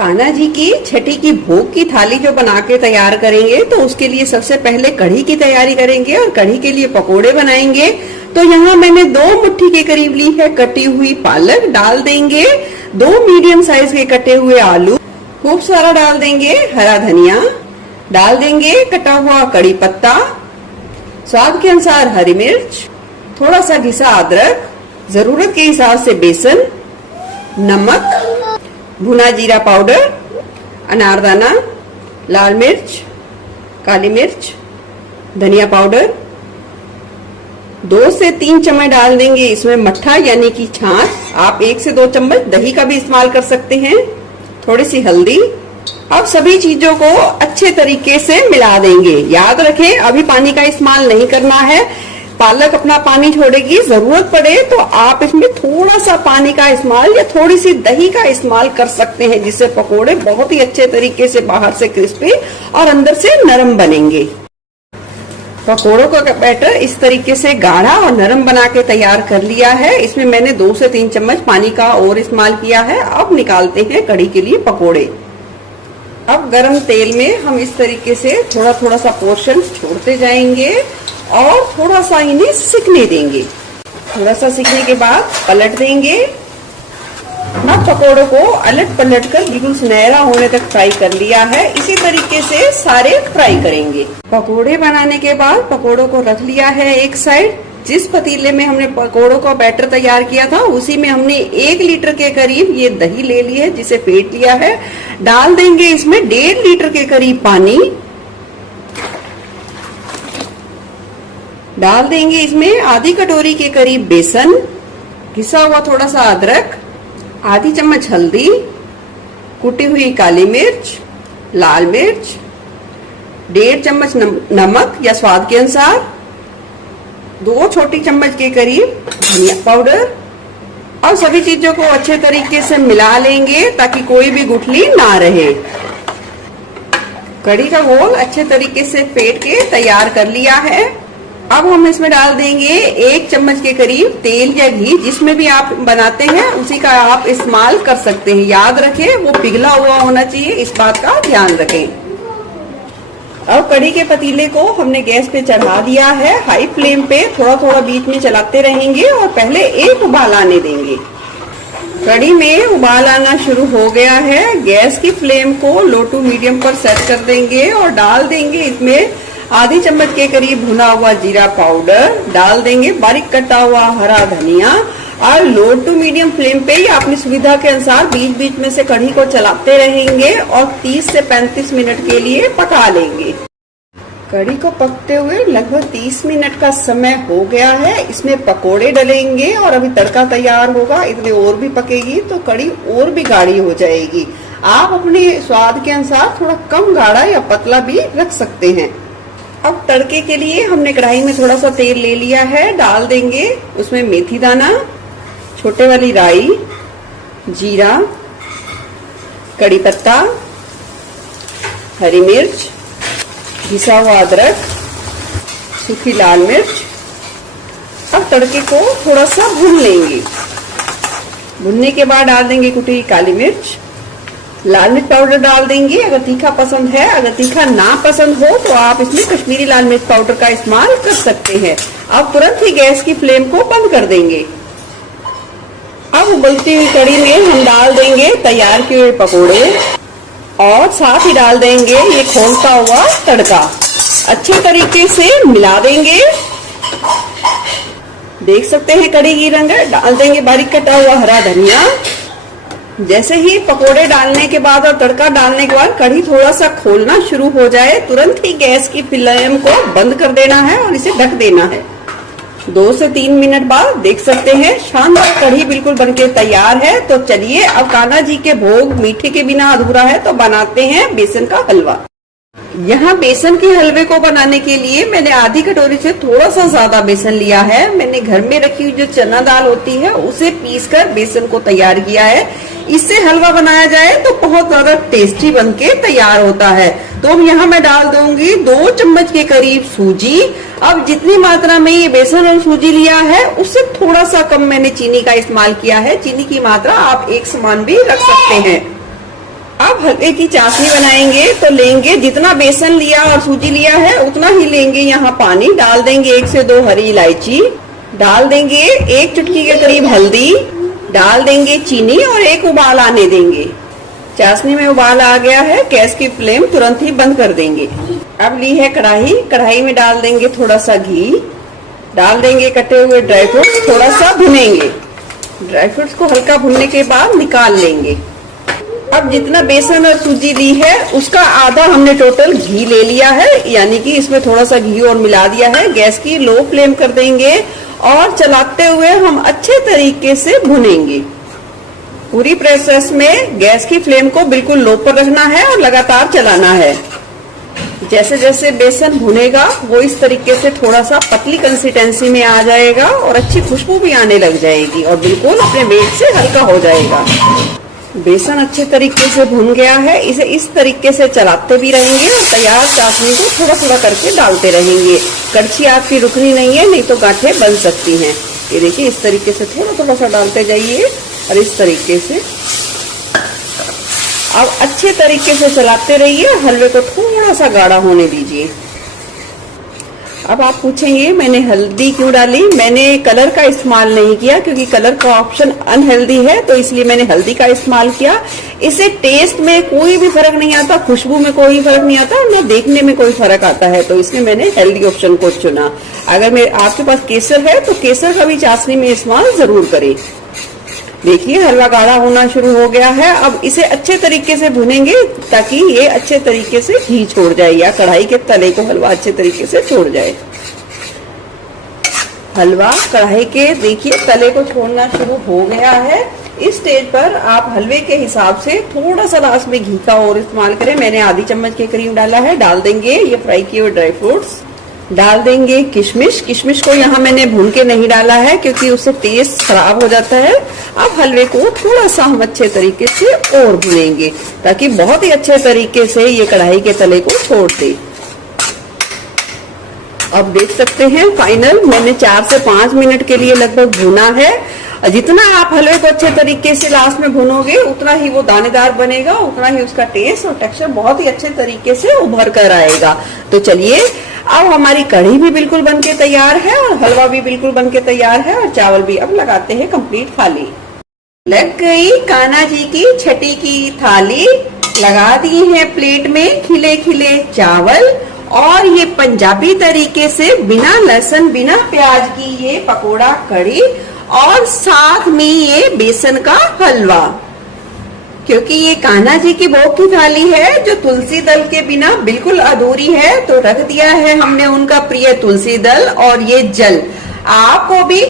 कान्हा जी की छठी की भोग की थाली जो बना के तैयार करेंगे तो उसके लिए सबसे पहले कढ़ी की तैयारी करेंगे और कढ़ी के लिए पकोड़े बनाएंगे। तो यहाँ मैंने 2 मुट्ठी के करीब ली है कटी हुई पालक, डाल देंगे 2 मीडियम साइज के कटे हुए आलू, खूब सारा डाल देंगे हरा धनिया, डाल देंगे कटा हुआ कड़ी पत्ता, स्वाद के अनुसार हरी मिर्च, थोड़ा सा घिसा अदरक, जरूरत के हिसाब से बेसन, नमक, भुना जीरा पाउडर, अनारदाना, लाल मिर्च, काली मिर्च, धनिया पाउडर, 2 से 3 चम्मच डाल देंगे इसमें मट्ठा यानी कि छाछ। आप 1 से 2 चम्मच दही का भी इस्तेमाल कर सकते हैं। थोड़ी सी हल्दी। अब सभी चीजों को अच्छे तरीके से मिला देंगे। याद रखें अभी पानी का इस्तेमाल नहीं करना है, पालक अपना पानी छोड़ेगी, जरूरत पड़े तो आप इसमें थोड़ा सा पानी का इस्तेमाल या थोड़ी सी दही का इस्तेमाल कर सकते हैं, जिससे पकोड़े बहुत ही अच्छे तरीके से बाहर से क्रिस्पी और अंदर से नरम बनेंगे। पकोड़ों का बैटर इस तरीके से गाढ़ा और नरम बना के तैयार कर लिया है। इसमें मैंने 2 से 3 चम्मच पानी का और इस्तेमाल किया है। अब निकालते हैं कढ़ी के लिए पकोड़े। अब गरम तेल में हम इस तरीके से थोड़ा थोड़ा सा पोर्शन छोड़ते जाएंगे और थोड़ा सा इन्हें सिकने देंगे। थोड़ा सा सिकने के बाद पलट देंगे। अब पकोड़ों को अलट पलट कर बिल्कुल सुनहरा होने तक फ्राई कर लिया है। इसी तरीके से सारे फ्राई करेंगे। पकोड़े बनाने के बाद पकोड़ों को रख लिया है एक साइड। जिस पतीले में हमने पकोड़ों का बैटर तैयार किया था उसी में हमने 1 लीटर के करीब ये दही ले ली है, जिसे फेंट लिया है। डाल देंगे इसमें 1.5 लीटर के करीब पानी, डाल देंगे इसमें आधी कटोरी के करीब बेसन, घिसा हुआ थोड़ा सा अदरक, आधी चम्मच हल्दी, कुटी हुई काली मिर्च, लाल मिर्च, 1.5 चम्मच नमक या स्वाद के अनुसार, 2 छोटी चम्मच के करीब धनिया पाउडर। और सभी चीजों को अच्छे तरीके से मिला लेंगे ताकि कोई भी गुठली ना रहे। कढ़ी का घोल अच्छे तरीके से फेंट के तैयार कर लिया है। अब हम इसमें डाल देंगे 1 चम्मच के करीब तेल या घी, जिसमें भी आप बनाते हैं उसी का आप इस्तेमाल कर सकते हैं। याद रखें वो पिघला हुआ होना चाहिए, इस बात का ध्यान रखें। अब कढ़ी के पतीले को हमने गैस पे चढ़ा दिया है। हाई फ्लेम पे थोड़ा थोड़ा बीच में चलाते रहेंगे और पहले एक उबाल आने देंगे। कढ़ी में उबाल आना शुरू हो गया है। गैस की फ्लेम को लो टू मीडियम पर सेट कर देंगे और डाल देंगे इसमें आधी चम्मच के करीब भुना हुआ जीरा पाउडर, डाल देंगे बारीक कटा हुआ हरा धनिया और लो टू मीडियम फ्लेम पे ही अपनी सुविधा के अनुसार बीच बीच में से कढ़ी को चलाते रहेंगे और 30 से 35 मिनट के लिए पका लेंगे। कढ़ी को पकते हुए लगभग 30 मिनट का समय हो गया है। इसमें पकोड़े डलेंगे और अभी तड़का तैयार होगा। इतने और भी पकेगी तो कढ़ी और भी गाढ़ी हो जाएगी। आप अपने स्वाद के अनुसार थोड़ा कम गाढ़ा या पतला भी रख सकते हैं। अब तड़के के लिए हमने कढ़ाई में थोड़ा सा तेल ले लिया है। डाल देंगे उसमें मेथी दाना, छोटे वाली राई, जीरा, कड़ी पत्ता, हरी मिर्च, घिसा हुआ अदरक, सूखी लाल मिर्च। अब तड़के को थोड़ा सा भून लेंगे। भुनने के बाद डाल देंगे कुटी काली मिर्च, लाल मिर्च पाउडर डाल देंगे अगर तीखा पसंद है। अगर तीखा ना पसंद हो तो आप इसमें कश्मीरी लाल मिर्च पाउडर का इस्तेमाल कर सकते हैं। अब तुरंत ही गैस की फ्लेम को बंद कर देंगे। अब उबलती हुई कढ़ी में हम डाल देंगे तैयार किए हुए पकोड़े और साथ ही डाल देंगे ये खोलता हुआ तड़का। अच्छे तरीके से मिला देंगे। देख सकते हैं कढ़ी की रंग। डाल देंगे बारीक कटा हुआ हरा धनिया। जैसे ही पकोड़े डालने के बाद और तड़का डालने के बाद कढ़ी थोड़ा सा खोलना शुरू हो जाए, तुरंत ही गैस की फ्लेम को बंद कर देना है और इसे ढक देना है। 2 से 3 मिनट बाद देख सकते हैं शानदार कढ़ी बिल्कुल बनके तैयार है। तो चलिए अब कान्हा जी के भोग मीठे के बिना अधूरा है, तो बनाते हैं बेसन का हलवा। यहाँ बेसन के हलवे को बनाने के लिए मैंने आधी कटोरी से थोड़ा सा ज्यादा बेसन लिया है। मैंने घर में रखी हुई जो चना दाल होती है उसे पीसकर बेसन को तैयार किया है। इससे हलवा बनाया जाए तो बहुत ज्यादा टेस्टी बनके तैयार होता है। तो यहाँ मैं डाल दूंगी 2 चम्मच के करीब सूजी। अब जितनी मात्रा में ये बेसन और सूजी लिया है उससे थोड़ा सा कम मैंने चीनी का इस्तेमाल किया है। चीनी की मात्रा आप एक समान भी रख सकते हैं। अब आप हलवे की चाशनी बनाएंगे तो लेंगे, जितना बेसन लिया और सूजी लिया है उतना ही लेंगे। यहाँ पानी डाल देंगे, 1 से 2 हरी इलायची डाल देंगे, 1 चुटकी के करीब हल्दी डाल देंगे, चीनी और 1 उबाल आने देंगे। चाशनी में उबाल आ गया है, गैस की फ्लेम तुरंत ही बंद कर देंगे। अब ली है कढ़ाई, कढ़ाई में डाल देंगे थोड़ा सा घी, डाल देंगे कटे हुए ड्राई फ्रूट्स, थोड़ा सा भुनेंगे। ड्राई फ्रूट्स को हल्का भुनने के बाद निकाल लेंगे। अब जितना बेसन और सूजी ली है उसका आधा हमने टोटल घी ले लिया है, यानी कि इसमें थोड़ा सा घी और मिला दिया है। गैस की लो फ्लेम कर देंगे और चलाते हुए हम अच्छे तरीके से भुनेंगे। पूरी प्रोसेस में गैस की फ्लेम को बिल्कुल लो पर रखना है और लगातार चलाना है। जैसे जैसे बेसन भुनेगा वो इस तरीके से थोड़ा सा पतली कंसिस्टेंसी में आ जाएगा और अच्छी खुशबू भी आने लग जाएगी और बिल्कुल अपने वेट से हल्का हो जाएगा। बेसन अच्छे तरीके से भुन गया है, इसे इस तरीके से चलाते भी रहेंगे और तैयार चाशनी को थोड़ा थोड़ा करके डालते रहेंगे। कड़छी आपकी रुकनी नहीं है, नहीं तो गांठें बन सकती हैं। ये देखिए इस तरीके से थोड़ा थोड़ा सा डालते जाइए और इस तरीके से अब अच्छे तरीके से चलाते रहिए। हलवे को थोड़ा सा गाढ़ा होने दीजिए। अब आप पूछेंगे मैंने हल्दी क्यों डाली? मैंने कलर का इस्तेमाल नहीं किया क्योंकि कलर का ऑप्शन अनहेल्दी है, तो इसलिए मैंने हल्दी का इस्तेमाल किया। इससे टेस्ट में कोई भी फर्क नहीं आता, खुशबू में कोई फर्क नहीं आता और न देखने में कोई फर्क आता है, तो इसलिए मैंने हेल्दी ऑप्शन को चुना। अगर आपके पास केसर है तो केसर का भी चाशनी में इस्तेमाल जरूर करें। देखिए हलवा गाढ़ा होना शुरू हो गया है। अब इसे अच्छे तरीके से भुनेंगे ताकि ये अच्छे तरीके से घी छोड़ जाए या कढ़ाई के तले को हलवा अच्छे तरीके से छोड़ जाए। हलवा कढ़ाई के देखिए तले को छोड़ना शुरू हो गया है। इस स्टेज पर आप हलवे के हिसाब से थोड़ा सा लास्ट में घी का और इस्तेमाल करें। मैंने आधी चम्मच के करीब डाला है। डाल देंगे ये फ्राई किए हुए ड्राई फ्रूट्स, डाल देंगे किशमिश। किशमिश को यहाँ मैंने भून के नहीं डाला है क्योंकि उससे टेस्ट खराब हो जाता है। अब हलवे को थोड़ा सा हम अच्छे तरीके से और भुनेंगे ताकि बहुत ही अच्छे तरीके से ये कढ़ाई के तले को छोड़ दे। अब देख सकते हैं फाइनल मैंने 4 से 5 मिनट के लिए लगभग भुना है। जितना आप हलवे को अच्छे तरीके से लास्ट में भुनोगे उतना ही वो दानेदार बनेगा, उतना ही उसका टेस्ट और टेक्सचर बहुत ही अच्छे तरीके से उभर कर आएगा। तो चलिए अब हमारी कढ़ी भी बिल्कुल बनके तैयार है और हलवा भी बिल्कुल बनके तैयार है और चावल भी। अब लगाते हैं कंप्लीट थाली। लग गई कान्हा जी की छठी की थाली। लगा दी है प्लेट में खिले खिले चावल और ये पंजाबी तरीके से बिना लहसुन बिना प्याज की ये पकोड़ा कढ़ी और साथ में ये बेसन का हलवा। क्योंकि ये कान्हा जी की भोग की थाली है जो तुलसी दल के बिना बिल्कुल अधूरी है, तो रख दिया है हमने उनका प्रिय तुलसी दल और ये जल। आपको भी